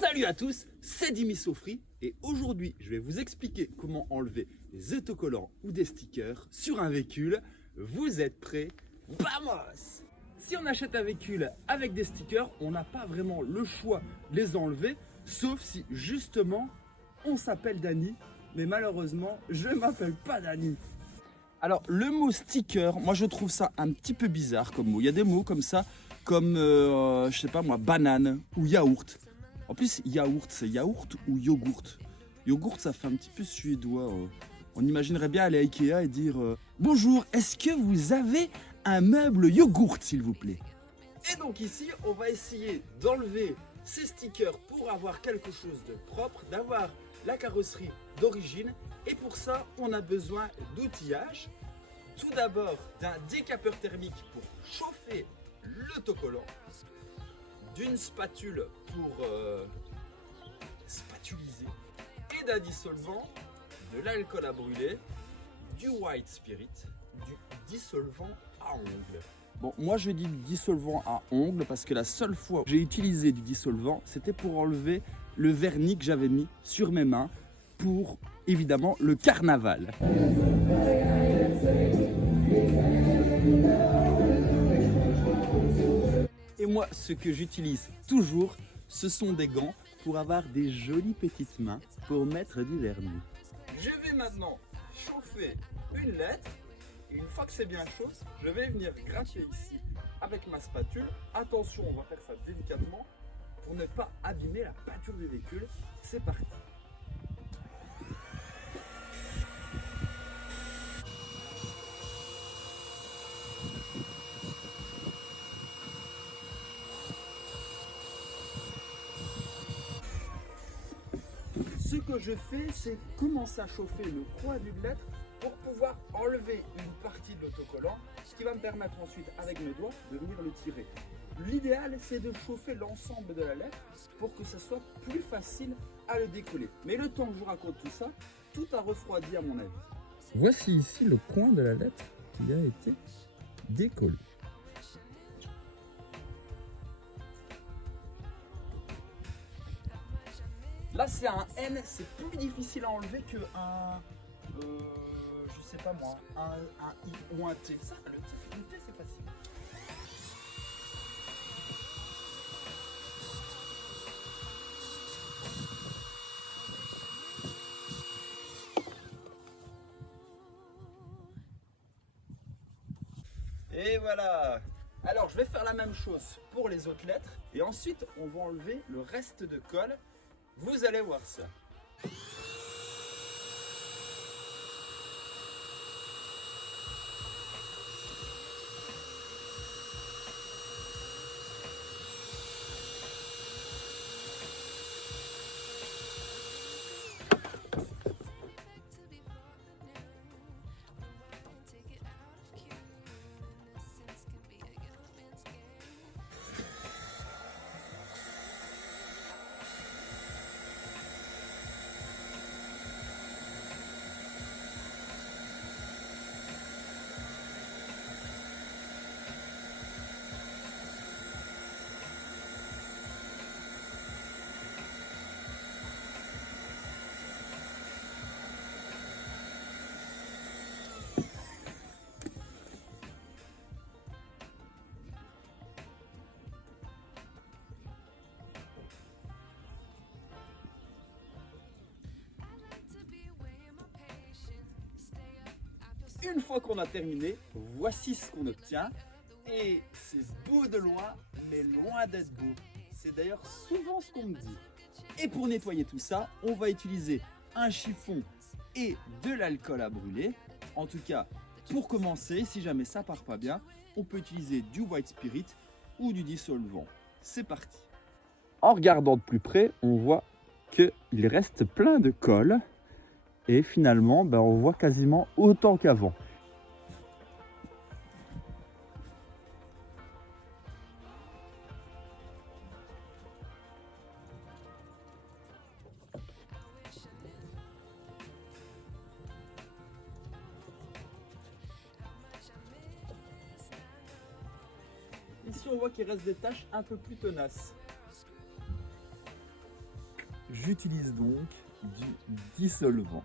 Salut à tous, c'est Dimi Sofri et aujourd'hui je vais vous expliquer comment enlever des autocollants ou des stickers sur un véhicule. Vous êtes prêts? Vamos! Si on achète un véhicule avec des stickers, on n'a pas vraiment le choix de les enlever, sauf si justement on s'appelle Dani, mais malheureusement je ne m'appelle pas Dani. Alors le mot sticker, moi je trouve ça un petit peu bizarre comme mot. Il y a des mots comme ça, comme je sais pas moi, banane ou yaourt. En plus, yaourt, c'est yaourt ou yogourt. Yogourt, ça fait un petit peu suédois. On imaginerait bien aller à Ikea et dire bonjour, est-ce que vous avez un meuble yogourt, s'il vous plaît? Et donc ici, on va essayer d'enlever ces stickers pour avoir quelque chose de propre, d'avoir la carrosserie d'origine. Et pour ça, on a besoin d'outillage. Tout d'abord, d'un décapeur thermique pour chauffer l'autocollant, d'une spatule pour spatuliser et d'un dissolvant, de l'alcool à brûler, du white spirit, du dissolvant à ongles. Bon, moi je dis dissolvant à ongles parce que la seule fois que j'ai utilisé du dissolvant, c'était pour enlever le vernis que j'avais mis sur mes mains pour évidemment le carnaval. Et moi, ce que j'utilise toujours, ce sont des gants pour avoir des jolies petites mains pour mettre du vernis. Je vais maintenant chauffer une lettre. Et une fois que c'est bien chaud, je vais venir gratter ici avec ma spatule. Attention, on va faire ça délicatement pour ne pas abîmer la peinture du véhicule. C'est parti. Ce que je fais, c'est commencer à chauffer le coin d'une lettre pour pouvoir enlever une partie de l'autocollant, ce qui va me permettre ensuite, avec mes doigts, de venir le tirer. L'idéal, c'est de chauffer l'ensemble de la lettre pour que ce soit plus facile à le décoller. Mais le temps que je vous raconte tout ça, tout a refroidi à mon avis. Voici ici le coin de la lettre qui a été décollé. Là, c'est un N, c'est plus difficile à enlever que un, je sais pas moi, un I ou un T. Ça, le T, c'est facile. Et voilà. Alors, je vais faire la même chose pour les autres lettres. Et ensuite, on va enlever le reste de colle. Vous allez voir ça. Une fois qu'on a terminé, voici ce qu'on obtient. Et c'est beau de loin, mais loin d'être beau. C'est d'ailleurs souvent ce qu'on me dit. Et pour nettoyer tout ça, on va utiliser un chiffon et de l'alcool à brûler. En tout cas, pour commencer, si jamais ça part pas bien, on peut utiliser du white spirit ou du dissolvant. C'est parti. En regardant de plus près, on voit qu'il reste plein de colle. Et finalement, on voit quasiment autant qu'avant. Ici, on voit qu'il reste des taches un peu plus tenaces. J'utilise donc du dissolvant.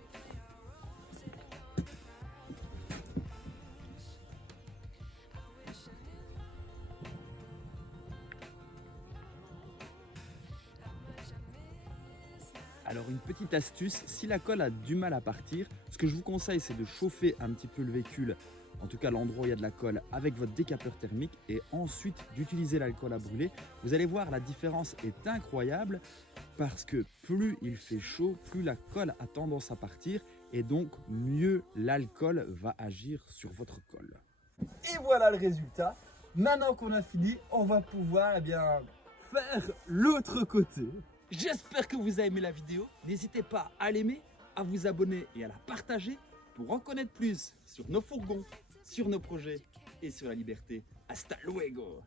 Alors une petite astuce, si la colle a du mal à partir, ce que je vous conseille c'est de chauffer un petit peu le véhicule, en tout cas l'endroit où il y a de la colle, avec votre décapeur thermique et ensuite d'utiliser l'alcool à brûler. Vous allez voir, la différence est incroyable parce que plus il fait chaud, plus la colle a tendance à partir et donc mieux l'alcool va agir sur votre colle. Et voilà le résultat. Maintenant qu'on a fini, on va pouvoir faire l'autre côté. J'espère que vous avez aimé la vidéo. N'hésitez pas à l'aimer, à vous abonner et à la partager pour en connaître plus sur nos fourgons, sur nos projets et sur la liberté. Hasta luego!